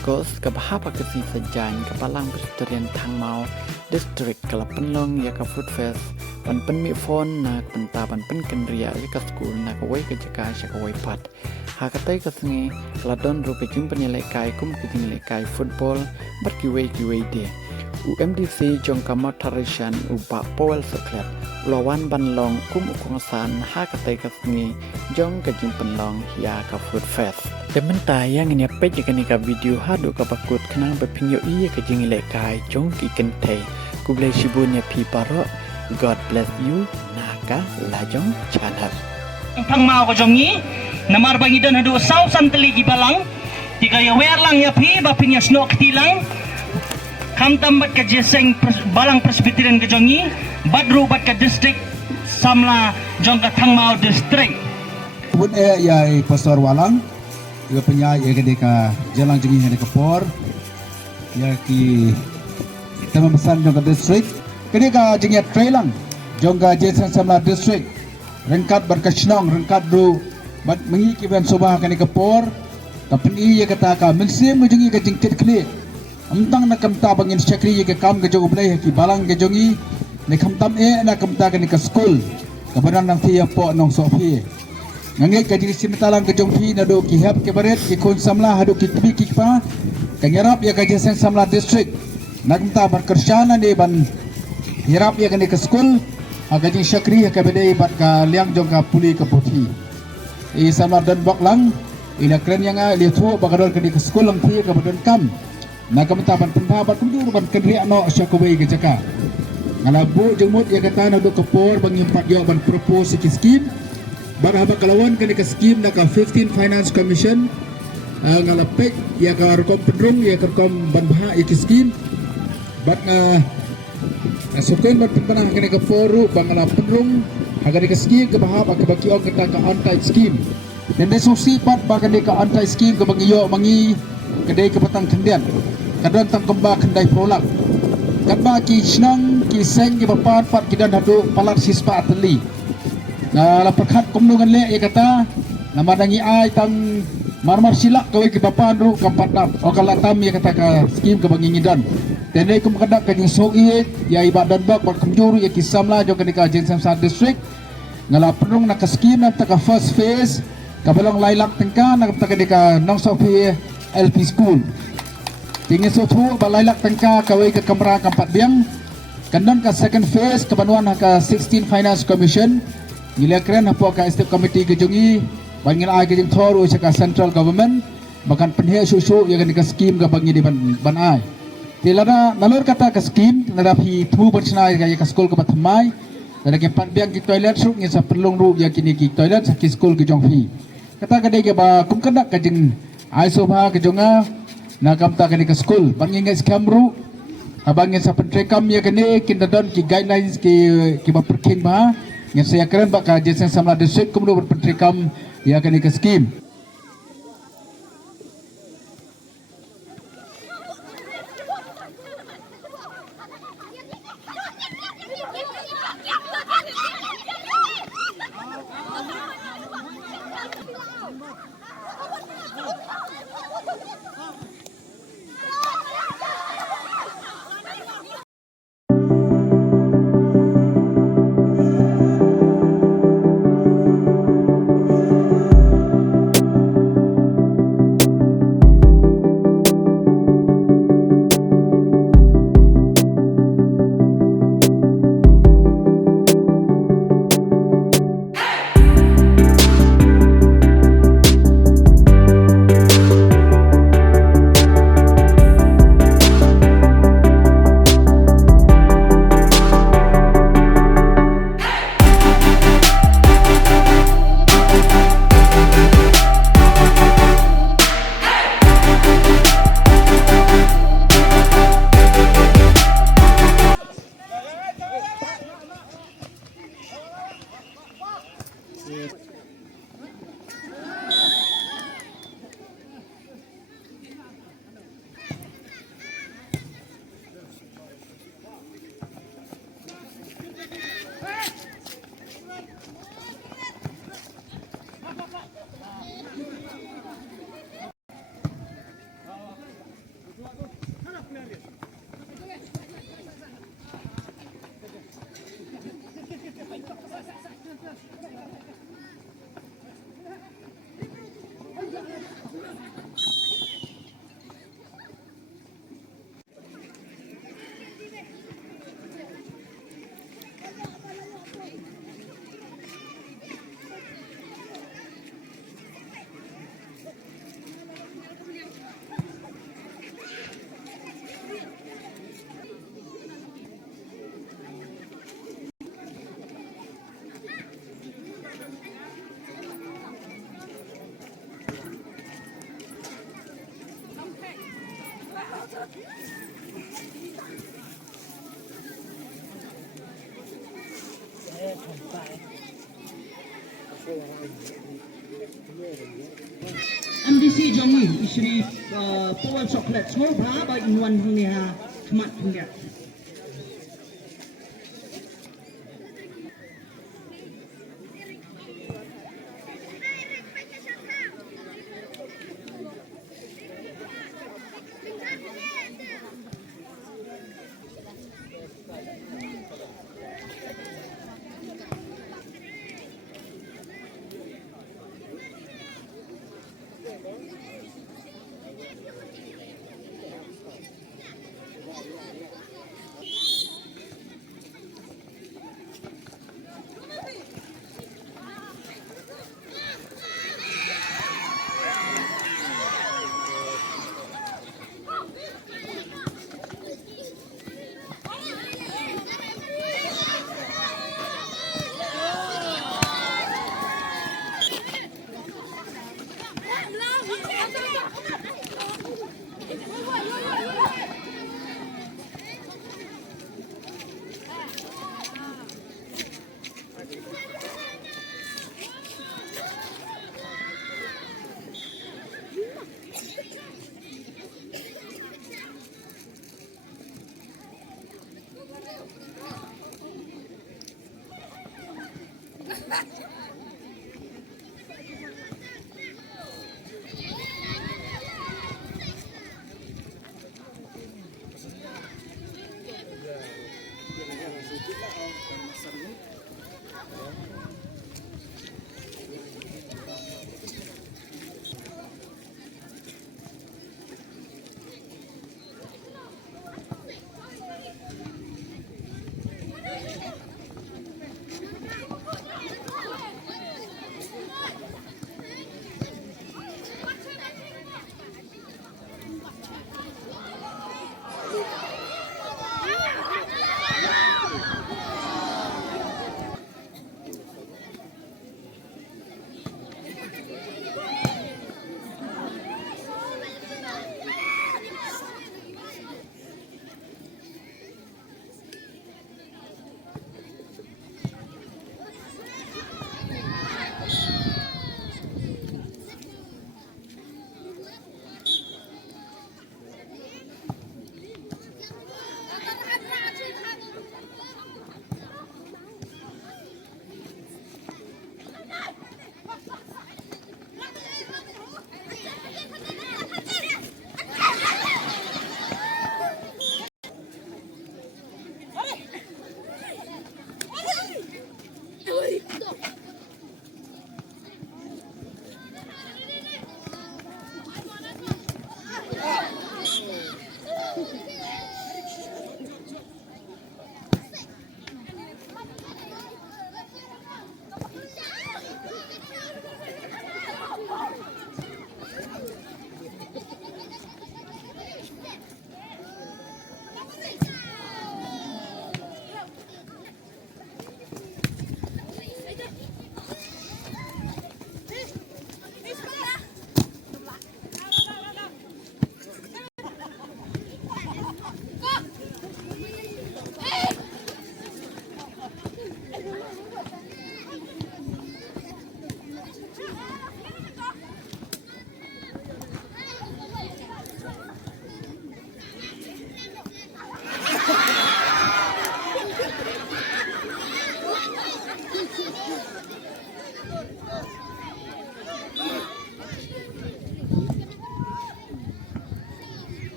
Agos ke bahapa ke si sejan ke Balang Presbyterian tangmaw district ke penlong ya ke foodfest pan penmi phone na penta pan pen ria ya ke school na ke wai ke jaka sya ke wai pat ha katai ke sengi ladon ru ke jing penilai kai kum ke jing kai football bar ki wai de UMDC jong kamot tarishan uba powel seklet lawan banlong kum ukongsan ha katai ke sengi jong ke jing penlong ya ke foodfest Dementa yang ini apa jika ni ka video hadu ka bakut kenang berpinyo iya ke jingi lekai jong ki kentai kublai shibunya pi paro God bless you naka Lajongchannel tangmaw ko jongi namar bangidan hadu saw santali gi Balang tiga ya wer lang ya pi bapinya snok tilang kam tambat ke jeseng Balang Presbyterian ke jongi badru bat ke district samla jong ka tangmaw district Pun ya pastor Walang ia punya ia kedeka jalan jengi hene kepor ia ki tema pesan jongga district kedeka jengi trailang jongga jason samla district rengkat berkesnong rengkat do bat mengi ki ben sobah kene kepor tapi ia kata ka mensim jengi ke jingkit kli amtang na kamta bangin chakri ke kam ke jong blai ki Balang ke jongi ne kamtam na kamta kene ke school kabaran nang ti po nong sofi Nangit ka jini simitalang ke jongpi na do ki hap ke baret ki kon samla hadu ki tibi ki pa kanyarap ya ka jeseng samla district nagmta bar kersyana ni ban hirap ya ka ni ke school aga jing syakri ka bedai bat ka liang jong ka puli ke putih samla dan baklang ina kren yang li thu bagadol ka ni ke school lang thi ka badon kam nagamta ban pendapat kunjur ban kendri ano syakowei ke jaka ngalabu jengmut ya kata na do kepor bangimpat yo ban propose ki scheme Barahaba kalawan kani ka scheme na ka 15 Finance Commission ngalapek ya ka rekom pendrung ya ka rekom banbaha ya ki scheme bat na sukun bat penpanah kani ka foru bangala pendrung agak ka scheme ka bahaba ka baki og kita ka anti scheme dan desusi pat bagani ka anti scheme ka bangiyo mangi kedai ka patang kendian kadon tang kemba kendai prolak kan ba ki snang ki seng ki papat pat kidan hadu palat sispa ateli na lapakat kumnungan le kata nama dangi ai tang marmar silak kawai ke papan ru kampat nap o kalatam ya kata ka skim ke bangingidan tene kum kadak ka jing soiet ya ibadan bak bak kumjuru ya kisamla jo ka jensen sa district ngala penung na ka skim na ta ka first phase ka Balang lailak tengka na ta ka nong sofi LP school tingin so thu ba lailak tengka kawai ke kamera kampat biang kandon ka second phase ka banuan ka 16 Finance Commission Nilakren apa ka step committee ke jongi bangin ai ke jing thoru sa ka central government bahkan penhe susu ya kan ka scheme ka bangi di ban ai tilada nalur kata ka scheme nada phi thu bansnai ka ya ka school ka batmai nada ke pan biang ki toilet su ngi sa perlong ru ya kini ki toilet sa ki school ke jong phi kata ka dei ke ba kum kadak ka jing ai sobha ke jonga na kamta ka ni ka school bangi ngai scam ru abangin sa pentrekam ya kini kindadon ki guidelines ki ba perking ba yang saya keren bak kajian samla district kemudian berpentrikam ya akan ke skim MDC Jongi Isri Powell Chocolate Small Bra by in one Hungnia Mat Hungnia.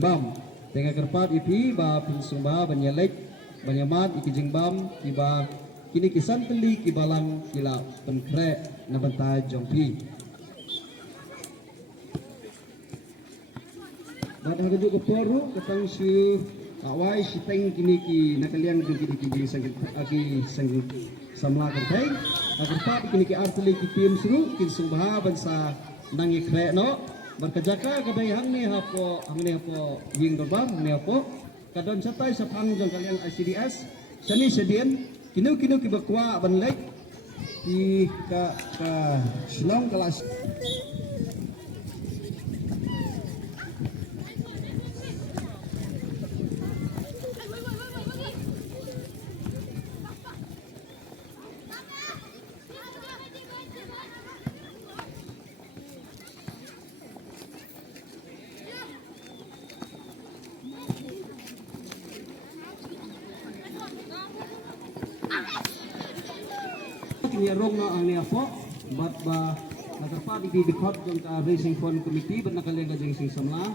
Bam, tengah kerpat ipi ba pinsumba banyalek banyamat ikijing bam iba kini kisan teli kibalang kila penkre na bantai jongpi. Bad hagajuk ke poru ketang si awai si teng kini ki nakalian ki kijing sang samla kertai. Kerpat kini ki arteli ki pim seru kin sumba bansa nangi kre no. Berkejaka kadai hang ni hapo ying dobar ni hapo kadon satai sapang jong kalian ICDS sani sedien kinu kibakwa banlek di ka Selong kelas kini rong na ang niya po bat ba nagapa di dikot jong ka racing fund committee bat nakalian ka jeng sing samla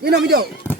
Ini nak video.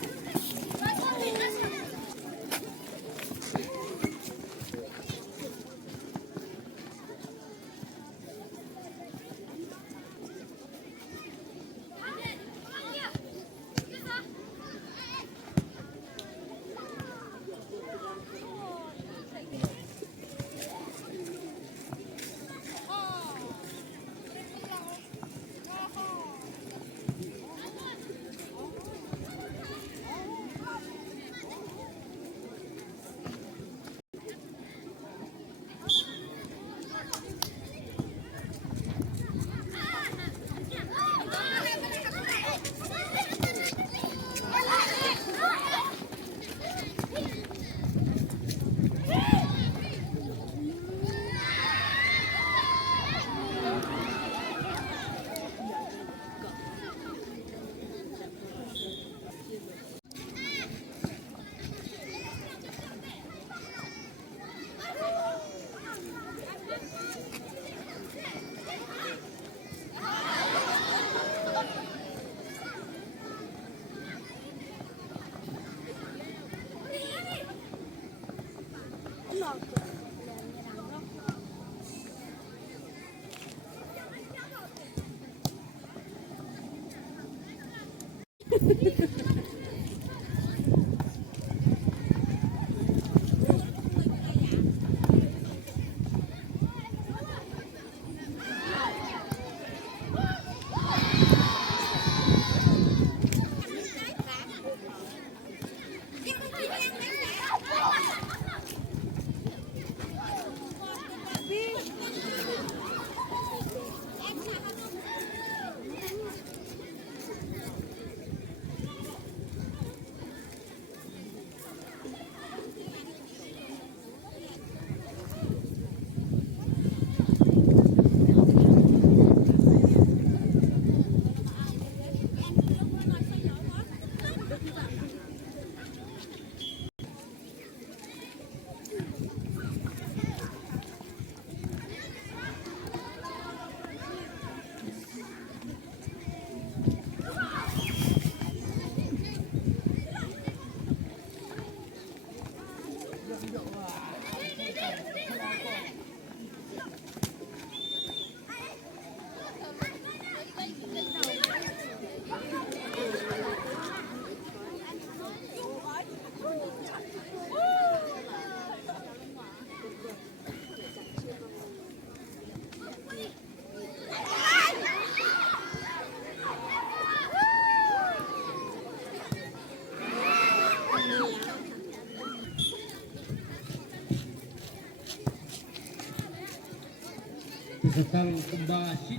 Tentang pembahasit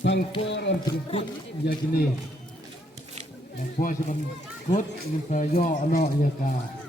bangpor ang pengkut ya kini. Bangpor sa pengkut minta yo ano ya ka.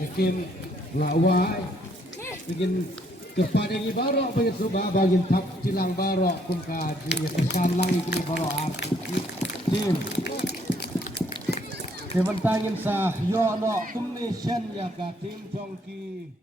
Kekin lawai ingin kepada ini barok banyak subah bagian tap tilang barok pun kaji kesan lang ini barok arti tim sementara sa yo no kumni shen ya ka tim jongki